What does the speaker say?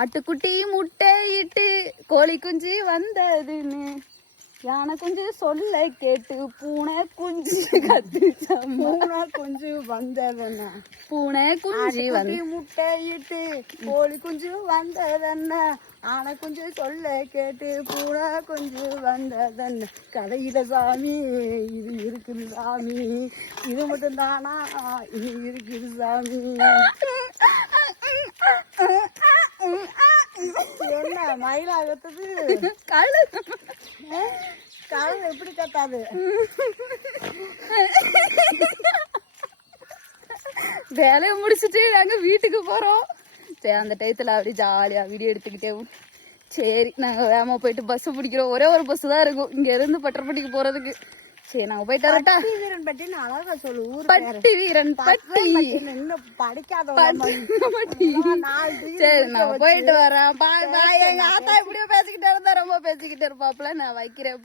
ஆட்டுக்குட்டி முட்டையிட்டு கோழி குஞ்சு வந்ததுன்னு யானை குஞ்சு சொல்ல கேட்டு பூனை குஞ்சு கத்துச்சா. பூனை குஞ்சு வந்ததென்ன, பூனை குஞ்சு வந்து முட்டையிட்டு கோழி குஞ்சு வந்ததென்ன, ஆனை குஞ்சு சொல்ல கேட்டு பூனை குஞ்சு வந்ததென்ன. கதையில சாமி இது இருக்குது சாமி, இது மட்டும் தானா இது இருக்குது சாமி. என்ன மயிலாகத்துது காலம் எப்படி கத்தாது. வேலையை முடிச்சுட்டு நாங்க வீட்டுக்கு போறோம். சரி அந்த டயத்துல அப்படி ஜாலியா வீடியோ எடுத்துக்கிட்டே சரி நாங்க வேகமா போயிட்டு பஸ் பிடிக்கிறோம். ஒரே ஒரு பஸ் தான் இருக்கும் இங்க இருந்து பட்டர்பட்டிக்கு போறதுக்கு. சரி நாங்க போயிட்டு வரட்டா. வீரன் பட்டின்னு அழகா சொல்லு. ஊர் பட்டி வீரன் பட்டி இன்னும் படிக்காத. சரி நான் போயிட்டு வரேன். பாய் பாய். எங்க ஆத்தா இப்படியோ பேசிக்கிட்டே இருந்தா ரொம்ப பேசிக்கிட்டே இருப்பாப்ல. நான் வைக்கிறேன்.